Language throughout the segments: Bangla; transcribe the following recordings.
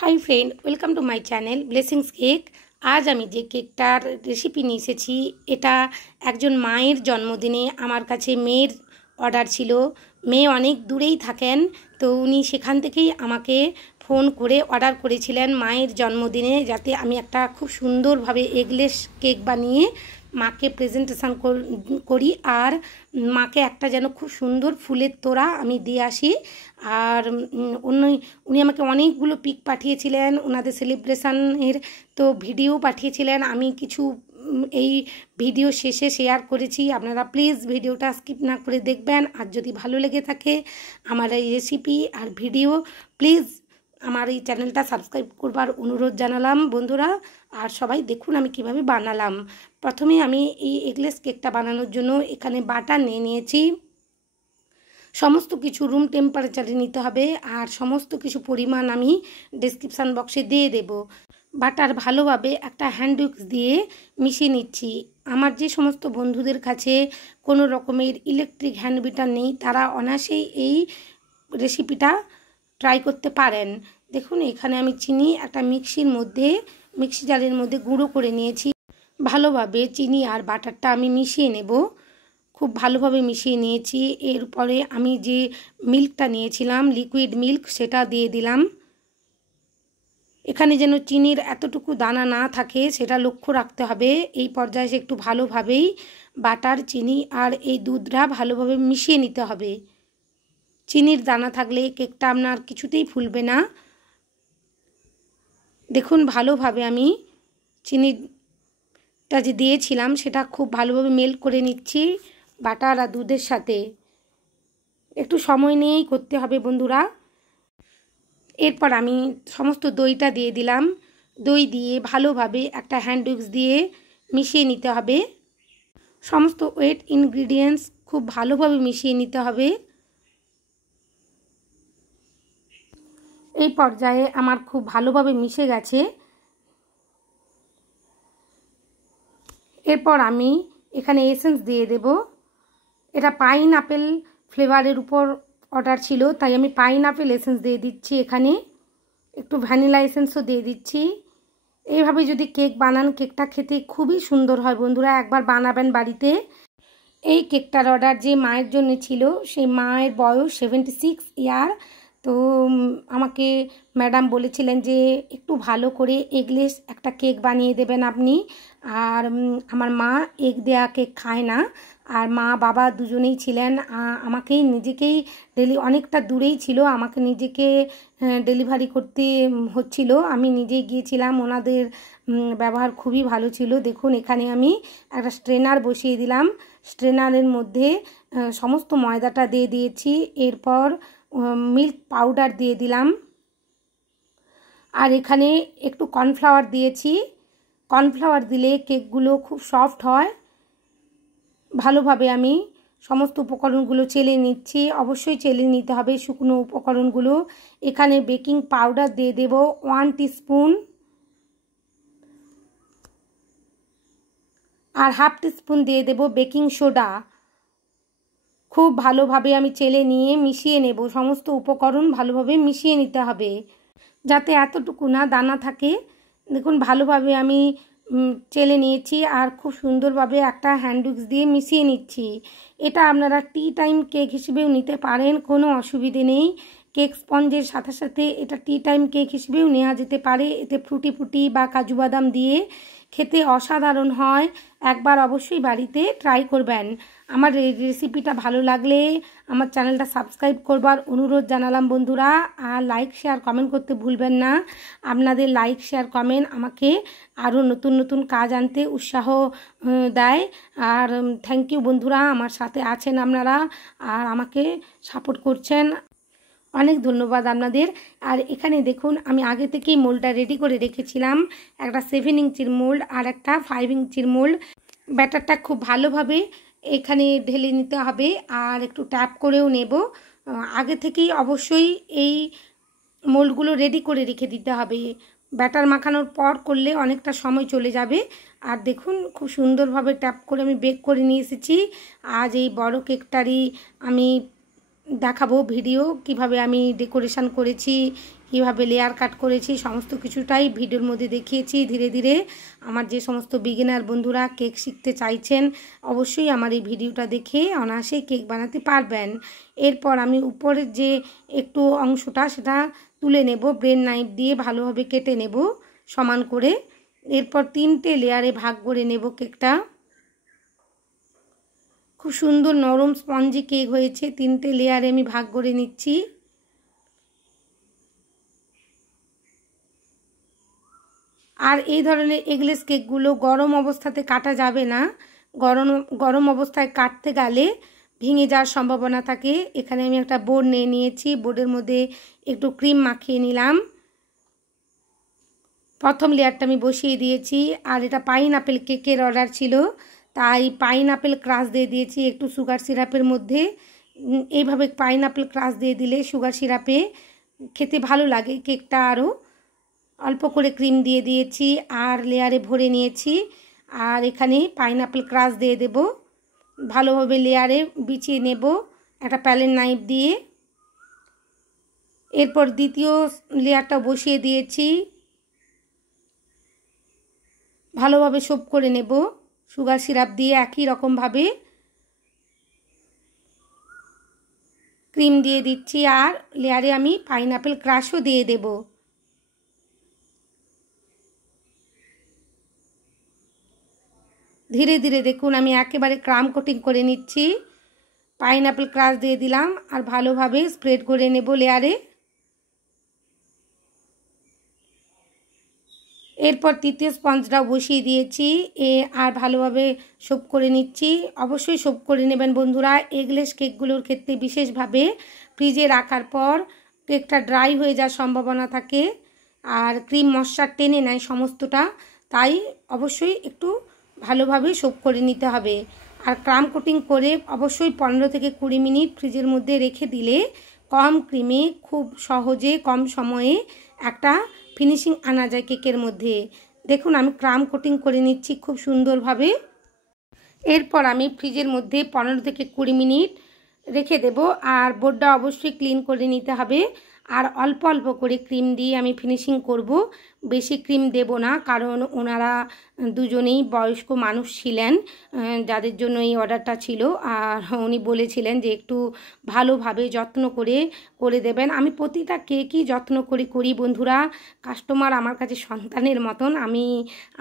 Hi friend, welcome to my channel blessings cake. আজ আমি যে কেকটার রেসিপি নিয়ে এসেছি, এটা একজন মায়ের জন্মদিনে আমার কাছে মেয়ের অর্ডার ছিল। মেয়ে অনেক দূরেই থাকেন, তো উনি সেখান থেকেই আমাকে ফোন করে অর্ডার করেছিলেন মায়ের জন্মদিনে, যাতে আমি একটা খুব সুন্দরভাবে এগলেস কেক বানিয়ে মাকে প্রেজেন্টেশন করি, আর মাকে একটা যেন খুব সুন্দর ফুলের তোড়া আমি দিয়ে আসি। আর উনি আমাকে অনেকগুলো পিক পাঠিয়েছিলেন ওনাদের সেলিব্রেশনের, তো ভিডিও পাঠিয়েছিলেন। আমি কিছু এই ভিডিও শেষে শেয়ার করেছি, আপনারা প্লিজ ভিডিওটা স্কিপ না করে দেখবেন। আর যদি ভালো লেগে থাকে আমার এই রেসিপি আর ভিডিও, প্লিজ আমার এই চ্যানেলটা সাবস্ক্রাইব করবার অনুরোধ জানালাম বন্ধুরা। আর সবাই দেখুন আমি কিভাবে বানালাম। প্রথমে আমি এই এগলেস কেকটা বানানোর জন্য এখানে বাটার নিয়ে নিয়েছি। সমস্ত কিছু রুম টেম্পারেচারে নিতে হবে, আর সমস্ত কিছু পরিমাণ আমি ডেসক্রিপশান বক্সে দিয়ে দেব। বাটার ভালোভাবে একটা হ্যান্ড উইক্স দিয়ে মিশিয়ে নিচ্ছি। আমার যে সমস্ত বন্ধুদের কাছে কোনো রকমের ইলেকট্রিক হ্যান্ড বিটার নেই, তারা অনায়াসেই এই রেসিপিটা ট্রাই করতে পারেন। দেখুন এখানে আমি চিনি একটা মিক্সি জারের মধ্যে গুঁড়ো করে নিয়েছি। ভালোভাবে চিনি আর বাটারটা আমি মিশিয়ে নেব। খুব ভালোভাবে মিশিয়ে নিয়েছি। এরপরে আমি যে মিল্কটা নিয়েছিলাম, লিকুইড মিল্ক, সেটা দিয়ে দিলাম। এখানে যেন চিনির এতটুকু দানা না থাকে সেটা লক্ষ্য রাখতে হবে। এই পর্যায়ে একটু ভালোভাবেই বাটার, চিনি আর এই দুধটা ভালোভাবে মিশিয়ে নিতে হবে। চিনির দানা থাকলে কেকটা আপনার কিছুতেই ফুলবে না। দেখুন ভালোভাবে আমি চিনিটা যে দিয়েছিলাম সেটা খুব ভালোভাবে মেল্ট করে নিচ্ছি বাটার আর দুধের সাথে। একটু সময় নিয়েই করতে হবে বন্ধুরা। এরপর আমি সমস্ত দইটা দিয়ে দিলাম। দই দিয়ে ভালোভাবে একটা হ্যান্ড উইক্স দিয়ে মিশিয়ে নিতে হবে। সমস্ত ওয়েট ইনগ্রিডিয়েন্টস খুব ভালোভাবে মিশিয়ে নিতে হবে। এই পর্যায়ে আমার খুব ভালোভাবে মিশে গেছে। এরপর আমি এখানে এসেন্স দিয়ে দেব। এটা পাইনঅ্যাপেল ফ্লেভারের উপর অর্ডার ছিল, তাই আমি পাইনঅ্যাপেল এসেন্স দিয়ে দিচ্ছি। এখানে একটু ভ্যানিলা এসেন্সও দিয়ে দিচ্ছি। এইভাবে যদি কেক বানান, কেকটা খেতে খুবই সুন্দর হয় বন্ধুরা, একবার বানাবেন বাড়িতে। এই কেকটার অর্ডার যে মায়ের জন্য ছিল, সেই মায়ের বয়স 76 ইয়ার। তো আমাকে ম্যাডাম বলেছিলেন যে একটু ভালো করে এগলেস একটা কেক বানিয়ে দেবেন আপনি। আর আমার মা এগ দেয়া কেক খায় না, আর মা বাবা দুজনেই ছিলেন। আমাকেই নিজেকেই অনেকটা দূরেই ছিল, আমাকে নিজেকে ডেলিভারি করতে হচ্ছিল। আমি নিজেই গিয়েছিলাম, ওনাদের ব্যবহার খুবই ভালো ছিল। দেখুন এখানে আমি একটা স্ট্রেনার বসিয়ে দিলাম। স্ট্রেনারের মধ্যে সমস্ত ময়দাটা দিয়ে দিয়েছি। এরপর মিল্ক পাউডার দিয়ে দিলাম, আর এখানে একটু কর্নফ্লাওয়ার দিয়েছি। কর্নফ্লাওয়ার দিলে কেকগুলো খুব সফট হয়। ভালোভাবে আমি সমস্ত উপকরণগুলো চেলে নিচ্ছি। অবশ্যই চেলে নিতে হবে শুকনো উপকরণগুলো। এখানে বেকিং পাউডার দিয়ে দেব 1 টিস্পুন, আর হাফ টিস্পুন দিয়ে দেব বেকিং সোডা। খুব ভালোভাবে আমি চেলে নিয়ে মিশিয়ে নেব। সমস্ত উপকরণ ভালোভাবে মিশিয়ে নিতে হবে যাতে এতটুকু না দানা থাকে। দেখুন ভালোভাবে আমি চেলে নিয়েছি, আর খুব সুন্দরভাবে একটা হ্যান্ড উইক্স দিয়ে মিশিয়ে নিচ্ছি। এটা আপনারা টি টাইম কেক হিসেবেও নিতে পারেন, কোনো অসুবিধে নেই। কেক স্পঞ্জের সাথে সাথে এটা টি টাইম কেক হিসেবেও নেওয়া যেতে পারে। এতে ফ্রুটি বা কাজু বাদাম দিয়ে খেতে অসাধারণ হয়। একবার অবশ্যই বাড়িতে ট্রাই করবেন। আমার এই রেসিপিটা ভালো লাগলে আমার চ্যানেলটা সাবস্ক্রাইব করবার অনুরোধ জানালাম বন্ধুরা। আর লাইক শেয়ার কমেন্ট করতে ভুলবেন না। আপনাদের লাইক শেয়ার কমেন্ট আমাকে আরও নতুন নতুন কাজ আনতে উৎসাহ দেয়। আর থ্যাংক ইউ বন্ধুরা, আমার সাথে আছেন আপনারা আর আমাকে সাপোর্ট করছেন। অনেক ধন্যবাদ আপনাদের। আর এখানে দেখুন আমি আগে থেকেই মোল্ডটা রেডি করে রেখেছিলাম। একটা 7 ইঞ্চির মোল্ড আর একটা 5 ইঞ্চির মোল্ড। ব্যাটারটা খুব ভালোভাবে এখানে ঢেলে নিতে হবে, আর একটু ট্যাপ করেও নেব। আগে থেকেই অবশ্যই এই মোল্ডগুলো রেডি করে রেখে দিতে হবে। ব্যাটার মাখানোর পর করলে অনেকটা সময় চলে যাবে। আর দেখুন খুব সুন্দরভাবে ট্যাপ করে আমি বেক করে নিয়ে এসেছি। আজ এই বড় কেকটারই আমি দেখাবো ভিডিও কিভাবে আমি ডেকোরেশন করেছি, কিভাবে লেয়ার কাট করেছি, সমস্ত কিছুটাই ভিডিওর মধ্যে দেখিয়েছি। ধীরে ধীরে আমার যে সমস্ত বিগিনার বন্ধুরা কেক শিখতে চাইছেন অবশ্যই আমার এই ভিডিওটা দেখে অনায়াসেই কেক বানাতে পারবেন। এরপর আমি উপরের যে একটু অংশটা সেটা তুলে নেব, ব্রেড নাইফ দিয়ে ভালোভাবে কেটে নেব সমান করে। এরপর 3টে লেয়ারে ভাগ করে নেব কেকটা। খুব সুন্দর নরম স্পঞ্জি কেক হয়েছে। 3টে লেয়ারে আমি ভাগ করে নিচ্ছি। আর এই ধরনের এগলেস কেকগুলো গরম অবস্থাতে কাটা যাবে না। গরম অবস্থায় কাটতে গেলে ভেঙে যাওয়ার সম্ভাবনা থাকে। এখানে আমি একটা বোর্ড নিয়ে নিয়েছি, বোর্ডের মধ্যে একটু ক্রিম মাখিয়ে নিলাম। প্রথম লেয়ারটা আমি বসিয়ে দিয়েছি। আর এটা পাইনঅ্যাপেল কেকের অর্ডার ছিল, তাই পাইনঅ্যাপেল ক্রাশ দিয়ে দিয়েছি একটু সুগার সিরাপের মধ্যে। এইভাবে পাইনঅ্যাপেল ক্রাশ দিয়ে দিলে সুগার সিরাপে খেতে ভালো লাগে কেকটা। আরও অল্প করে ক্রিম দিয়ে দিয়েছি আর লেয়ারে ভরে নিয়েছি। আর এখানে পাইনঅ্যাপেল ক্রাশ দিয়ে দেব, ভালোভাবে লেয়ারে বিছিয়ে নেব একটা প্যালেট নাইফ দিয়ে। এরপর দ্বিতীয় লেয়ারটা বসিয়ে দিয়েছি, ভালোভাবে সোপ করে নেব সুগার সিরাপ দিয়ে। একই রকমভাবে ক্রিম দিয়ে দিচ্ছি আর লেয়ারে আমি পাইনঅ্যাপেল ক্রাশও দিয়ে দেব। ধীরে ধীরে দেখুন আমি একেবারে ক্রাম কোটিং করে নিচ্ছি। পাইনঅ্যাপেল ক্রাশ দিয়ে দিলাম আর ভালোভাবে স্প্রেড করে নেব লেয়ারে। এরপর তৃতীয় স্পঞ্জটাও বসিয়ে দিয়েছি আর ভালোভাবে সোপ করে নিচ্ছি। অবশ্যই সোপ করে নেবেন বন্ধুরা। এগলেস কেকগুলোর ক্ষেত্রে বিশেষভাবে ফ্রিজে রাখার পর কেকটা ড্রাই হয়ে যাওয়ার সম্ভাবনা থাকে আর ক্রিম ময়েশ্চার টেনে নেয় সমস্তটা, তাই অবশ্যই একটু ভালোভাবে সোপ করে নিতে হবে। আর ক্রাম কোটিং করে অবশ্যই 15 থেকে 20 মিনিট ফ্রিজের মধ্যে রেখে দিলে কম ক্রিমে খুব সহজে কম সময়ে একটা ফিনিশিং আনা যায় কেকের মধ্যে। দেখুন আমি ক্রাম কোটিং করে নিচ্ছি খুব সুন্দরভাবে। এরপর আমি ফ্রিজের মধ্যে 15 থেকে 20 মিনিট রেখে দেব। আর বোর্ডটা অবশ্যই ক্লিন করে নিতে হবে। আর অল্প অল্প করে ক্রিম দিয়ে আমি ফিনিশিং করব, বেশি ক্রিম দেব না, কারণ ওনারা দুজনেই বয়স্ক মানুষ ছিলেন যাদের জন্য এই অর্ডারটা ছিল। আর উনি বলেছিলেন যে একটু ভালোভাবে যত্ন করে করে দেবেন। আমি প্রতিটা কেকই যত্ন করে করি বন্ধুরা। কাস্টমার আমার কাছে সন্তানের মতন, আমি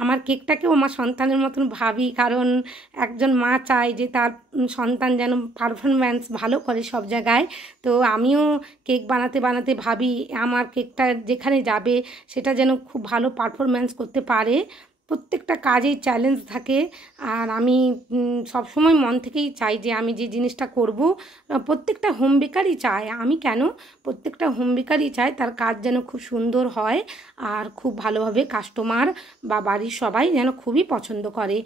আমার কেকটাকেও আমার সন্তানের মতন ভাবি, কারণ একজন মা চায় যে তার সন্তান যেন পারফরম্যান্স ভালো করে সব জায়গায়। তো আমিও কেক বানাতে বানাতে ভাবি আমার কেকটা যেখানে যাবে সেটা যেন খুব ভালো পারফরম্যান্স করতে পারে। প্রত্যেকটা কাজেই চ্যালেঞ্জ থাকে আর আমি সবসময় মন থেকেই চাই যে আমি যে জিনিসটা করব প্রত্যেকটা হোম বেকারই চায়, আমি কেন প্রত্যেকটা হোম বেকারই চায় তার কাজ যেন খুব সুন্দর হয় আর খুব ভালোভাবে কাস্টমার বা বাড়ির সবাই যেন খুবই পছন্দ করে।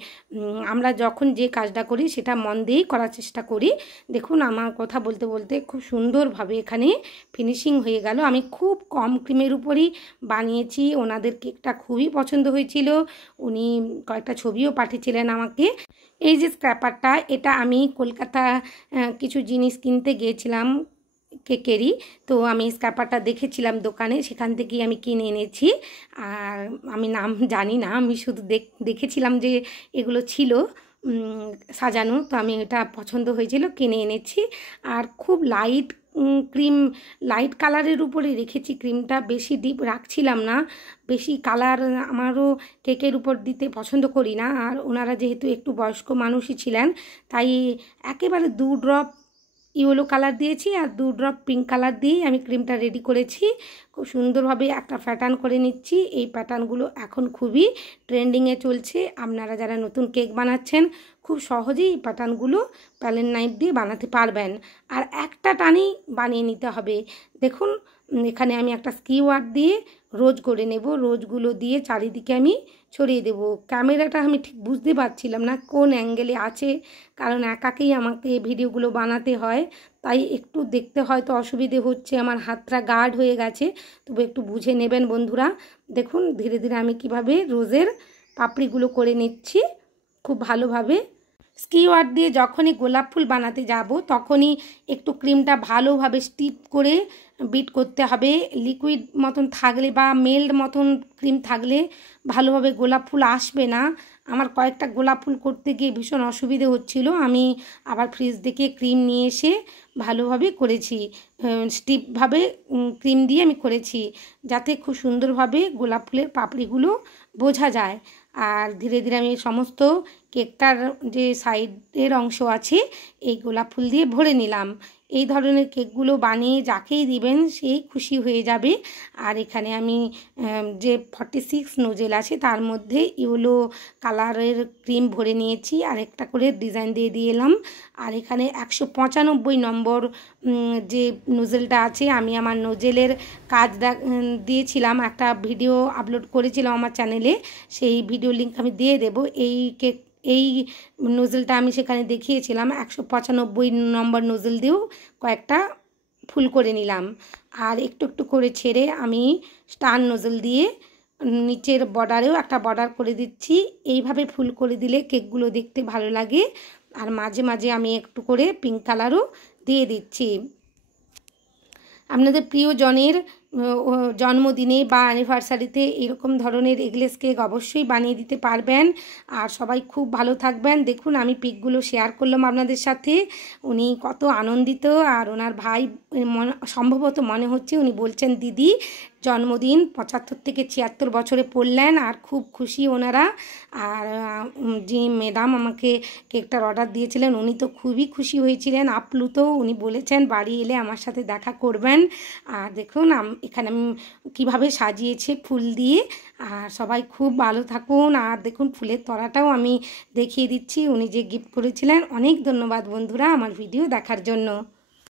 আমরা যখন যে কাজটা করি সেটা মন দিয়েই করার চেষ্টা করি। দেখুন আমার কথা বলতে বলতে খুব সুন্দরভাবে এখানে ফিনিশিং হয়ে গেল। আমি খুব কম ক্রিমের উপরই বানিয়েছি, ওনাদের কেকটা খুবই পছন্দ হয়েছিল। উনি কয়েকটা ছবিও পাঠিয়েছিলেন আমাকে। এই যে স্ক্র্যাপারটা, এটা আমি কলকাতা কিছু জিনিস কিনতে গিয়েছিলাম কেকেরই, তো আমি স্ক্র্যাপারটা দেখেছিলাম দোকানে, সেখান থেকেই আমি কিনে এনেছি। আর আমি নাম জানি না, আমি শুধু দেখেছিলাম যে এগুলো ছিল সাজানো, তো আমি এটা পছন্দ হয়েছিল কিনে এনেছি। আর খুব লাইট ক্রিম, লাইট কালারের উপরে রেখেছি ক্রিমটা, বেশি ডিপ রাখছিলাম না। বেশি কালার আমারও কেকের উপর দিতে পছন্দ করি না। আর ওনারা যেহেতু একটু বয়স্ক মানুষই ছিলেন, তাই একেবারে 2 ড্রপ ইয়েলো কালার দিয়েছি আর 2 ড্রপ পিঙ্ক কালার দিয়েই আমি ক্রিমটা রেডি করেছি। খুব সুন্দরভাবে একটা প্যাটার্ন করে নিচ্ছি। এই প্যাটার্নগুলো এখন খুবই ট্রেন্ডিংয়ে চলছে। আপনারা যারা নতুন কেক বানাচ্ছেন খুব সহজেই এই প্যাটার্নগুলো প্যালেট নাইফ দিয়ে বানাতে পারবেন। আর একটা টানেই বানিয়ে নিতে হবে। দেখুন এখানে আমি একটা স্কিওয়ার দিয়ে রোজ করে নেব, রোজগুলো দিয়ে চারিদিকে আমি ছড়িয়ে দেব। ক্যামেরাটা আমি ঠিক বুঝতে পারছিলাম না কোন অ্যাঙ্গেলে আছে, কারণ একাকেই আমাকে ভিডিওগুলো বানাতে হয়, তাই একটু দেখতে হয়তো অসুবিধে হচ্ছে, আমার হাতটা গার্ড হয়ে গেছে, তবে একটু বুঝে নেবেন বন্ধুরা। দেখুন ধীরে ধীরে আমি কিভাবে রোজের পাপড়িগুলো করে নিচ্ছি খুব ভালোভাবে। স্কিওয়ার দিয়ে যখনই গোলাপ ফুল বানাতে যাব তখনই একটু ক্রিমটা ভালোভাবে স্টিপ করে বিট করতে হবে। লিকুইড মতন থাকলে বা মেল্ট মতন ক্রিম থাকলে ভালোভাবে গোলাপ ফুল আসবে না। আমার কয়েকটা গোলাপ ফুল করতে গিয়ে ভীষণ অসুবিধে হচ্ছিল, আমি আবার ফ্রিজ থেকে ক্রিম নিয়ে এসে ভালোভাবে করেছি, স্টিপভাবে ক্রিম দিয়ে আমি করেছি যাতে খুব সুন্দরভাবে গোলাপ ফুলের পাপড়িগুলো বোঝা যায়। আর ধীরে ধীরে আমি সমস্ত কেকটার যে সাইডের অংশ আছে এই গোলাপ ফুল দিয়ে ভরে নিলাম। এই ধরনের কেকগুলো বানিয়ে যাকেই দিবেন সেই খুশি হয়ে যাবে। আর এখানে আমি যে 46 নোজেল আছে তার মধ্যে ইয়েলো কালারের ক্রিম ভরে নিয়েছি, আর একটা করে ডিজাইন দিয়ে এলাম। আর এখানে 195 নম্বর যে নোজেলটা আছে, আমি আমার নোজেলের কাজ দিয়েছিলাম, একটা ভিডিও আপলোড করেছিলাম আমার চ্যানেলে, সেই ভিডিও লিঙ্ক আমি দিয়ে দেবো। এই নোজেলটা আমি সেখানে দেখিয়েছিলাম। 195 নম্বর নোজেল দিয়েও কয়েকটা ফুল করে নিলাম। আর একটু একটু করে ছেড়ে আমি স্টার নোজেল দিয়ে নিচের বর্ডারেও একটা বর্ডার করে দিচ্ছি। এইভাবে ফুল করে দিলে কেকগুলো দেখতে ভালো লাগে। আর মাঝে মাঝে আমি একটু করে পিঙ্ক কালারও দিয়ে দিচ্ছি। আপনাদের প্রিয়জনের জন্মদিনে বা অ্যানিভার্সারিতে এরকম ধরনের এগলেস কেক অবশ্যই বানিয়ে দিতে পারবেন। আর সবাই খুব ভালো থাকবেন। দেখুন আমি পিকগুলো শেয়ার করলাম আপনাদের সাথে, উনি কত আনন্দিত। আর ওনার ভাই সম্ভবত মনে হচ্ছে উনি বলছেন দিদি জন্মদিন 75 থেকে 76 বছরে পড়লেন, আর খুব খুশি ওনারা। আর যে ম্যাডাম আমাকে কেকটার অর্ডার দিয়েছিলেন উনি তো খুবই খুশি হয়েছিলেন, আপ্লুত। উনি বলেছেন বাড়ি এলে আমার সাথে দেখা করবেন। আর দেখুন এখানে আমি কীভাবে সাজিয়েছে ফুল দিয়ে। আর সবাই খুব ভালো থাকুন। আর দেখুন ফুলের তলাটাও আমি দেখিয়ে দিচ্ছি উনি যে গিফট করেছিলেন। অনেক ধন্যবাদ বন্ধুরা আমার ভিডিও দেখার জন্য।